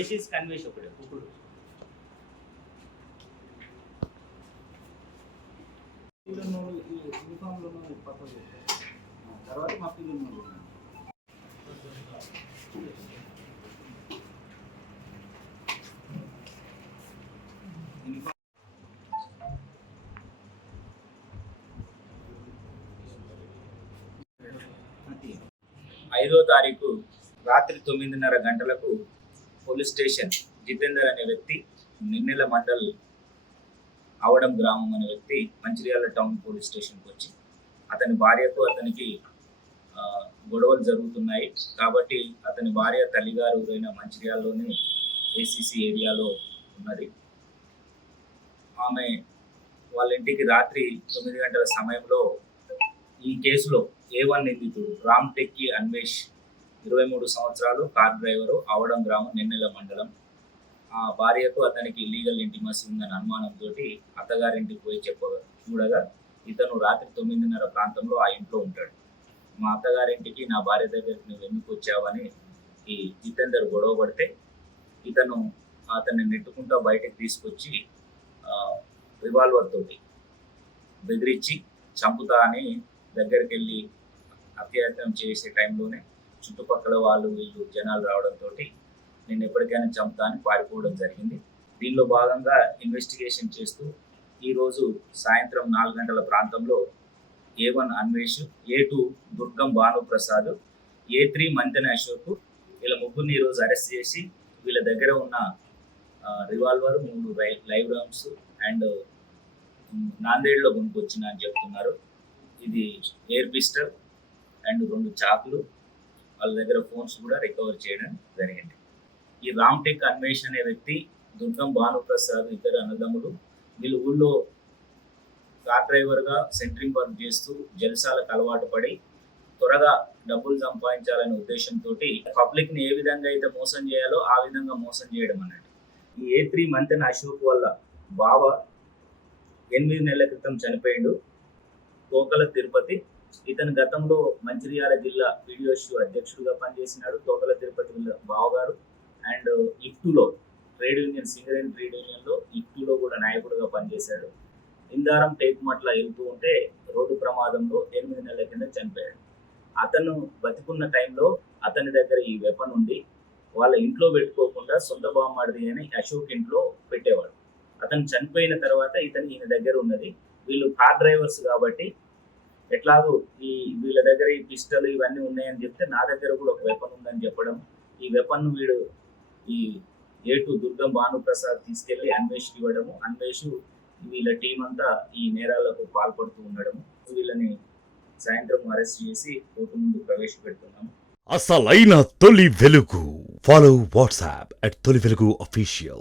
ACs కన్వేష్ ఒకటి ఇప్పుడు తర్వాత మా పిల్లలు 5వ తారీఖు రాత్రి 9:30 గంటలకు పోలీస్ స్టేషన్ జితేందర్ అనే వ్యక్తి, నిన్నెల మండల్ అవడం గ్రామం అనే వ్యక్తి మంచిర్యాల టౌన్ పోలీస్ స్టేషన్కి వచ్చి అతని భార్యకు అతనికి గొడవలు జరుగుతున్నాయి కాబట్టి అతని భార్య తల్లిగారు అయిన మంచిర్యాలలోని ఏసీసీ ఏరియాలో ఉన్నది. ఆమె వాళ్ళ ఇంటికి రాత్రి 9 గంటల సమయంలో ఈ కేసులో A1 నిందితుడు రామ్ టెక్కి అన్వేష్ 23 సంవత్సరాలు, కార్ డ్రైవరు, అవడం గ్రామం, నిన్నెల మండలం. ఆ భార్యకు అతనికి లీగల్ ఇంటిమసీ ఉందన్న అనుమానంతో అత్తగారింటికి పోయి చూడగా ఇతను రాత్రి 9:30 ప్రాంతంలో ఆ ఇంట్లో ఉంటాడు. మా అత్తగారింటికి నా భార్య దగ్గరికి నువ్వు ఎందుకు వచ్చావని ఈ జితేందర్ గొడవ పడితే ఇతను అతన్ని నెట్టుకుంటూ బయటకు తీసుకొచ్చి రివాల్వర్ తోటి బెదిరించి చంపుతా అని దగ్గరికి వెళ్ళి అత్యాయత్నం చేసే టైంలోనే చుట్టుపక్కల వాళ్ళు వీళ్ళు జనాలు రావడంతో నేను ఎప్పటికైనా చంపుతా అని పారిపోవడం జరిగింది. దీనిలో భాగంగా ఇన్వెస్టిగేషన్ చేస్తూ ఈరోజు సాయంత్రం 4 గంటల ప్రాంతంలో A1 అన్వేష్, A2 దుర్గం భానుప్రసాద్, A3 మంతెన అశోక్, వీళ్ళ ముగ్గురిని ఈరోజు అరెస్ట్ చేసి వీళ్ళ దగ్గర ఉన్న రివాల్వర్, 3 లైవ్ రౌండ్స్ అండ్ నాందేడ్లో కొనుక్కొచ్చిన అని చెప్తున్నారు. ఇది ఎయిర్ పిస్టల్ అండ్ 2 చాకులు, వాళ్ళ దగ్గర ఫోన్స్ కూడా రికవర్ చేయడం జరిగింది. ఈ రామ్ టెక్ అన్వేష్ అనే వ్యక్తి, దుర్గం భానుప్రసాద్ ఇద్దరు అన్నదమ్ములు. వీళ్ళు ఊళ్ళో కార్ డ్రైవర్గా సెంట్రింగ్ వర్క్ చేస్తూ జల్సాలకు అలవాటు పడి త్వరగా డబ్బులు సంపాదించాలనే ఉద్దేశంతో పబ్లిక్ని ఏ విధంగా అయితే మోసం చేయాలో ఆ విధంగా మోసం చేయడం అన్నట్టు. ఈ A3 మంతెన అశోక్ వల్ల బావ 8 నెలల క్రితం చనిపోయిండు, తోకల తిరుపతి. ఇతను గతంలో మంచిర్యాల జిల్లా PDOSU అధ్యక్షుడిగా పనిచేసినాడు. తోకల తిరుపతి బావగారు అండ్ ఇఫ్టులో ట్రేడ్ యూనియన్, సింగరేణి ట్రేడ్ యూనియన్లో ఇఫ్టులో కూడా నాయకుడిగా పనిచేశాడు. ఇందారం టేకుమట్ల వెళ్తూ ఉంటే రోడ్డు ప్రమాదంలో 8 నెలల కింద చనిపోయాడు. అతను బతికున్న టైంలో అతని దగ్గర ఈ వెపన్ ఉండి వాళ్ళ ఇంట్లో పెట్టుకోకుండా సొంత బామ్మడిది అని అశోక్ ఇంట్లో పెట్టేవాడు. అతను చనిపోయిన తర్వాత ఈయన దగ్గర ఉన్నది. వీళ్ళు కార్ డ్రైవర్స్ కాబట్టి ఎట్లాగో వీళ్ళ దగ్గర ఈ పిస్టల్ ఇవన్నీ ఉన్నాయని చెప్తే నా దగ్గర కూడా ఒక వెపన్ ఉందని చెప్పడం, ఈ వెపన్ వీడు ఈ A2 దుర్గం భానుప్రసాద్ తీసుకెళ్లి అన్వేష్కి ఇవ్వడము, అన్వేష్ వీళ్ళ టీం అంతా ఈ నేరాలకు పాల్పడుతూ ఉండడము. వీళ్ళని సాయంత్రం అరెస్ట్ చేసి కోర్టు ముందు ప్రవేశపెడుతున్నాము. అసలైన తొలి వెలుగు. ఫాలో వాట్సాప్ @తొలి వెలుగు అఫీషియల్.